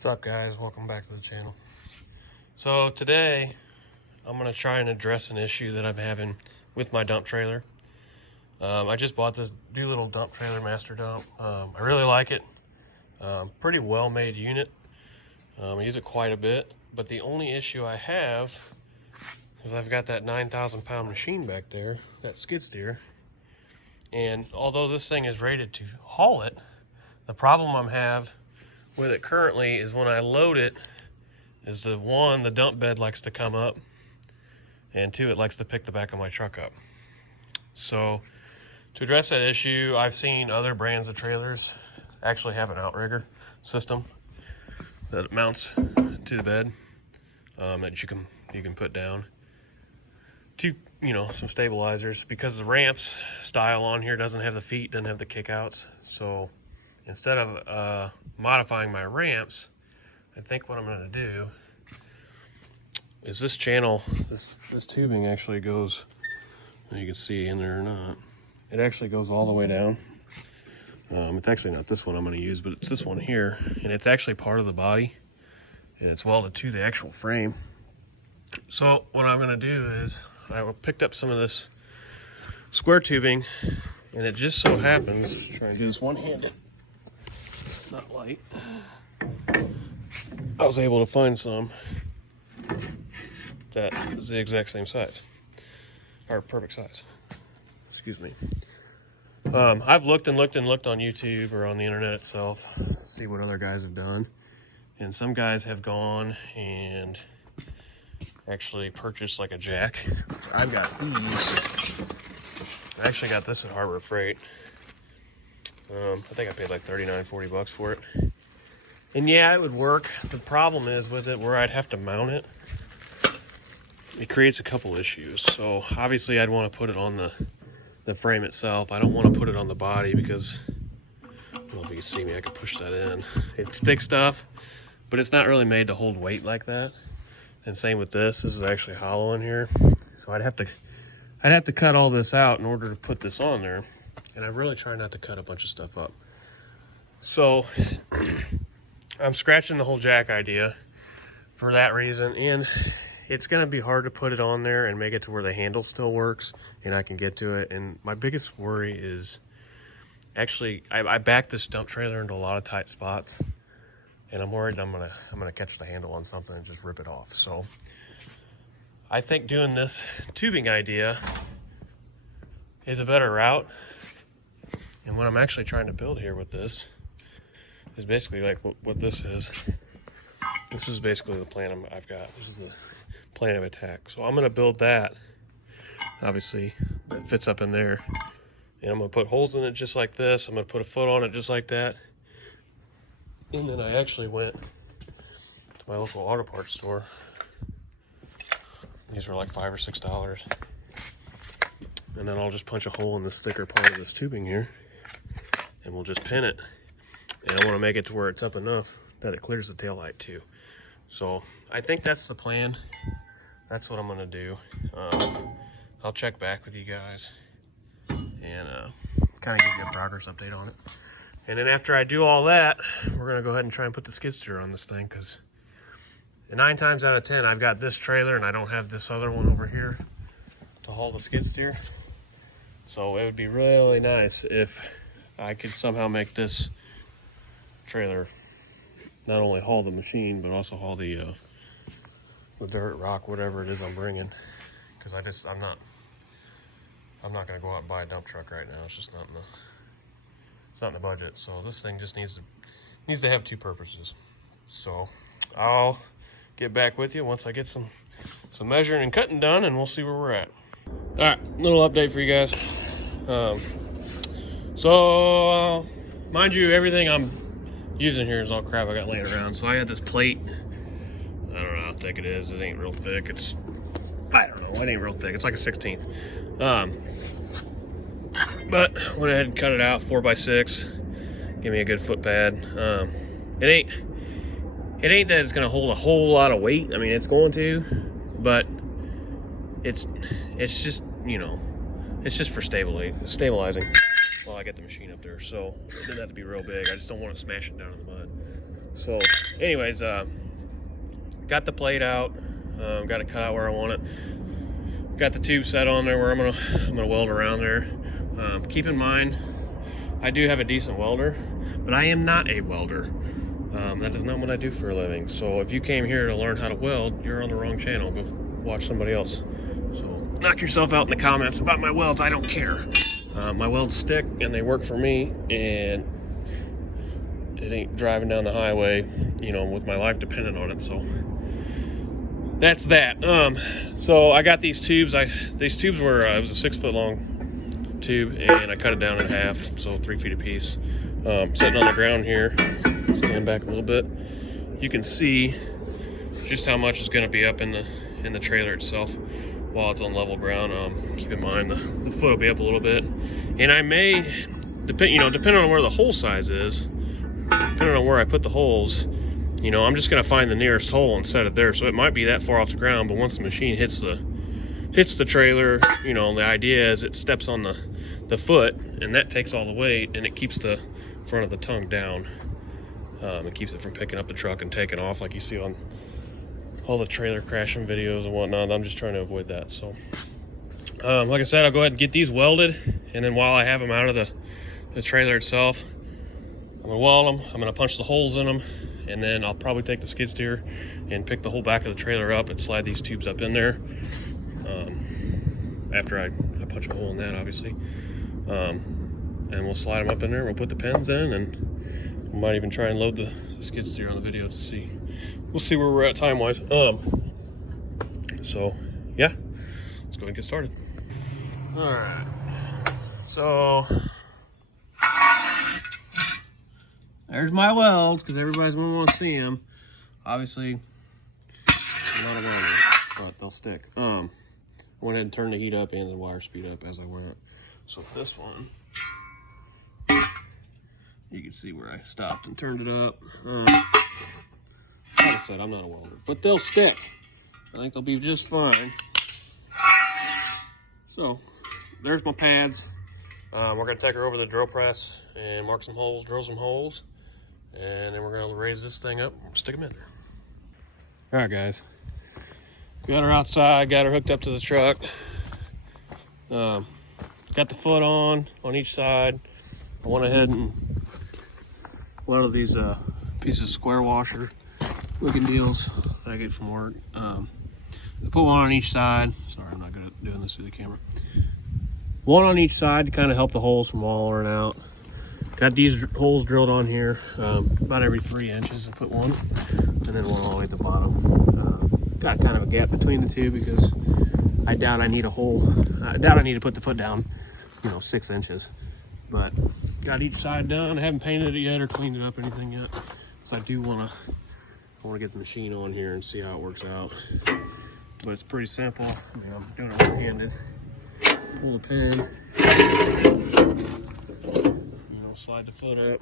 What's up, guys? Welcome back to the channel. So today I'm going to try and address an issue that I'm having with my dump trailer. I just bought this Doolittle dump trailer, master dump. I really like it. Pretty well made unit. I use it quite a bit, but the only issue I have is I've got that 9,000 pound machine back there, that skid steer. And although this thing is rated to haul it, the problem I have with it currently is when I load it, is the dump bed likes to come up, and two, it likes to pick the back of my truck up. So to address that issue, I've seen other brands of trailers actually have an outrigger system that mounts to the bed that you can put down to, some stabilizers, because the ramps style on here doesn't have the feet, doesn't have the kickouts. So instead of modifying my ramps, I think what I'm going to do is this channel, this tubing actually goes, you can see in there or not, it actually goes all the way down. It's actually not this one I'm going to use, but it's this one here, and it's actually part of the body, and it's welded to the actual frame. So what I'm going to do is I picked up some of this square tubing, and it just so happens, try and do this one-handed, it's not light, I was able to find some that is the exact same size, or perfect size, excuse me. I've looked on YouTube or on the internet itself, see what other guys have done, and some guys have gone and actually purchased like a jack. I've got these. I actually got this at Harbor Freight. I think I paid like $39-40 for it. And yeah, it would work. The problem is with it, where I'd have to mount it, it creates a couple issues. So obviously I'd want to put it on the frame itself. I don't want to put it on the body because, I don't know if you can see me, I can push that in. It's big stuff, but it's not really made to hold weight like that. And same with this is actually hollow in here. So I'd have to cut all this out in order to put this on there. And I really try not to cut a bunch of stuff up. So I'm scratching the whole jack idea for that reason. And it's going to be hard to put it on there and make it to where the handle still works and I can get to it. And my biggest worry is actually I backed this dump trailer into a lot of tight spots, and I'm worried I'm gonna catch the handle on something and just rip it off. So I think doing this tubing idea is a better route. And what I'm actually trying to build here with this is basically like what this is. This is basically the plan I've got. This is the plan of attack. So I'm going to build that. Obviously, it fits up in there. And I'm going to put holes in it just like this. I'm going to put a foot on it just like that. And then I actually went to my local auto parts store. These were like $5 or $6. And then I'll just punch a hole in this thicker part of this tubing here, and we'll just pin it. And I want to make it to where it's up enough that it clears the taillight too. So I think that's the plan. That's what I'm going to do. I'll check back with you guys and kind of give you a progress update on it. And then after I do all that, we're going to go ahead and try and put the skid steer on this thing, because 9 times out of 10, I've got this trailer and I don't have this other one over here to haul the skid steer. So it would be really nice if I could somehow make this trailer not only haul the machine, but also haul the dirt, rock, whatever it is I'm bringing. Because I'm not going to go out and buy a dump truck right now. It's just not in the budget. So this thing just needs to have two purposes. So I'll get back with you once I get some measuring and cutting done, and we'll see where we're at. All right, little update for you guys. So mind you, everything I'm using here is all crap I got laying around. So I had this plate. I don't know how thick it is. It ain't real thick. I don't know. It ain't real thick. It's like a 16th. But went ahead and cut it out 4x6. Give me a good foot pad. It ain't that it's gonna hold a whole lot of weight. I mean, it's going to, but it's just, it's just for stabilizing while I get the machine up there. So it doesn't have to be real big. I just don't want to smash it down in the mud. So anyways, got the plate out, got it cut out where I want it. Got the tube set on there where I'm gonna weld around there. Keep in mind, I do have a decent welder, but I am not a welder. That is not what I do for a living. So if you came here to learn how to weld, you're on the wrong channel. Go watch somebody else. So knock yourself out in the comments about my welds. I don't care. My welds stick and they work for me, and it ain't driving down the highway, you know, with my life dependent on it. So that's that. So I got these tubes. These tubes were it was a 6 foot long tube, and I cut it down in half, so 3 feet apiece. Sitting on the ground here, stand back a little bit, you can see just how much is going to be up in the trailer itself while it's on level ground. Keep in mind the foot will be up a little bit, and I may depending on where the hole size is, depending on where I put the holes, you know, I'm just going to find the nearest hole and set it there. So it might be that far off the ground, but once the machine hits the trailer, you know, the idea is it steps on the foot, and that takes all the weight, and it keeps the front of the tongue down. It keeps it from picking up the truck and taking off like you see on all the trailer crashing videos and whatnot. I'm just trying to avoid that. So like I said, I'll go ahead and get these welded, and then while I have them out of the trailer itself, I'm gonna weld them, I'm gonna punch the holes in them, and then I'll probably take the skid steer and pick the whole back of the trailer up and slide these tubes up in there. After I punch a hole in that, obviously. And we'll slide them up in there, we'll put the pins in, and we might even try and load the skid steer on the video to see. We'll see where we're at time-wise. So, yeah, let's go ahead and get started. All right, so there's my welds, because everybody's gonna want to see them. Obviously, I'm not a welder, but they'll stick. I went ahead and turned the heat up and the wire speed up as I went. So this one, you can see where I stopped and turned it up. Like I said, I'm not a welder, but they'll stick. I think they'll be just fine. So there's my pads. We're gonna take her over the drill press and mark some holes, drill some holes, and then we're gonna raise this thing up and stick them in there. All right, guys. Got her outside, got her hooked up to the truck. Got the foot on each side. I went ahead and one of these pieces of square washer looking deals that I get from work. I put one on each side. Sorry, I'm not good at doing this through the camera. One on each side to kind of help the holes from wallering out. Got these holes drilled on here about every 3 inches. I put one, and then one all the way at the bottom. Got kind of a gap between the two because I doubt I need a hole. I doubt I need to put the foot down, you know, 6 inches. But got each side done. I haven't painted it yet or cleaned it up or anything yet. So I do want to get the machine on here and see how it works out. But it's pretty simple. I mean, I'm doing it one-handed. Pull the pin. You know, slide the foot up.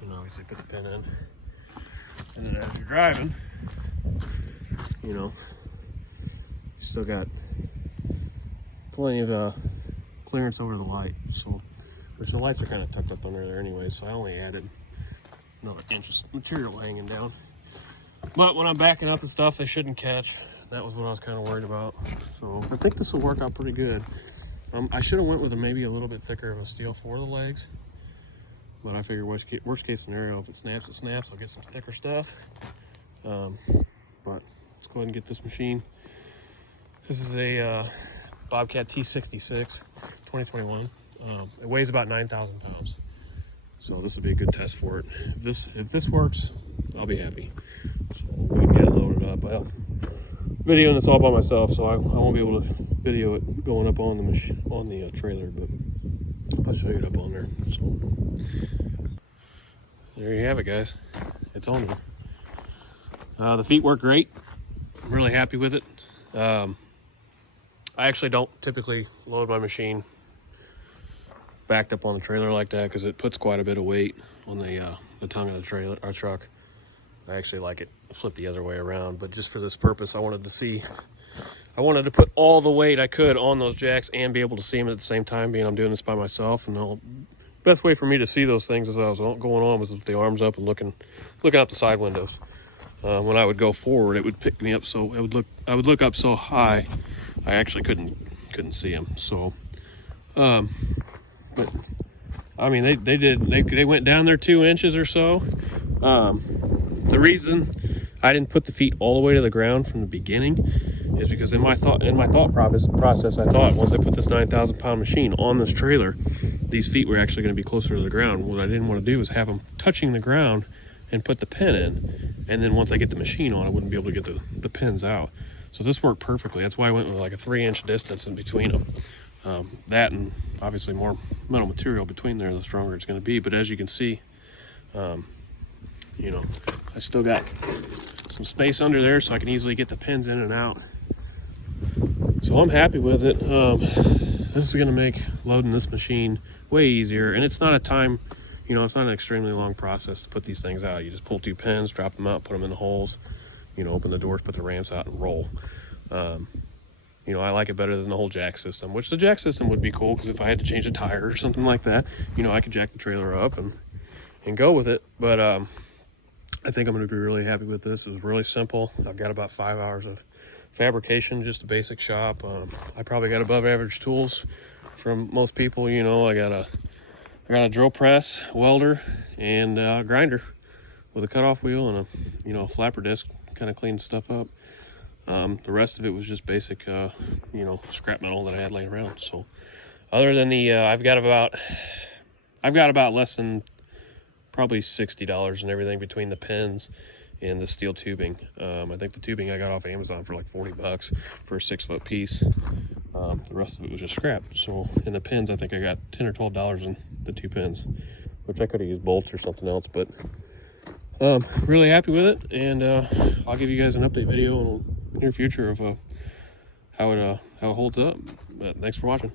And obviously put the pin in. And then as you're driving, you know, you still got plenty of clearance over the light. So, which the lights are kind of tucked up under there anyway, so I only added another inch of material hanging down. But when I'm backing up and stuff, they shouldn't catch. That was what I was kind of worried about. So I think this will work out pretty good. I should have went with maybe a little bit thicker of a steel for the legs. But I figure worst case scenario, if it snaps, it snaps. I'll get some thicker stuff. But let's go ahead and get this machine. This is a Bobcat T66 2021. It weighs about 9,000 pounds. So this would be a good test for it. If this works, I'll be happy. So we can get it loaded up. I'm videoing this all by myself, so I won't be able to video it going up on the trailer, but I'll show you it up on there. So there you have it, guys. It's on there. The feet work great. I'm really happy with it. I actually don't typically load my machine backed up on the trailer like that because it puts quite a bit of weight on the tongue of the trailer or truck. I actually like it flipped the other way around, but just for this purpose, I wanted to put all the weight I could on those jacks and be able to see them at the same time, being I'm doing this by myself, and best way for me to see those things as I was going on was with the arms up and looking out the side windows. When I would go forward, it would pick me up, so I would look up so high, I actually couldn't see them. So, but I mean, they went down there 2 inches or so. The reason I didn't put the feet all the way to the ground from the beginning is because in my thought process, I thought once I put this 9,000-pound machine on this trailer, these feet were actually going to be closer to the ground. What I didn't want to do was have them touching the ground and put the pin in, and then once I get the machine on, I wouldn't be able to get the pins out. So this worked perfectly. That's why I went with like a 3-inch distance in between them. That and obviously more metal material between there, the stronger it's going to be. But as you can see, you know, I still got some space under there so I can easily get the pins in and out. So I'm happy with it. This is going to make loading this machine way easier, and it's not a time, you know, it's not an extremely long process to put these things out. You just pull 2 pins, drop them out, put them in the holes, you know, open the doors, put the ramps out, and roll. You know, I like it better than the whole jack system, which the jack system would be cool because if I had to change a tire or something like that, you know, I could jack the trailer up and go with it. But I think I'm going to be really happy with this. It was really simple. I've got about 5 hours of fabrication, just a basic shop. I probably got above average tools from most people. You know, I got a drill press, welder, and a grinder with a cutoff wheel and a flapper disc, kind of cleaned stuff up. The rest of it was just basic, scrap metal that I had laying around. So other than I've got about less than probably $60 and everything between the pins and the steel tubing. I think the tubing I got off Amazon for like $40 for a 6-foot piece. The rest of it was just scrap. So in the pins, I think I got $10 or $12 in the 2 pins, which I could have used bolts or something else, but really happy with it. And I'll give you guys an update video in the near future of how it holds up. But thanks for watching.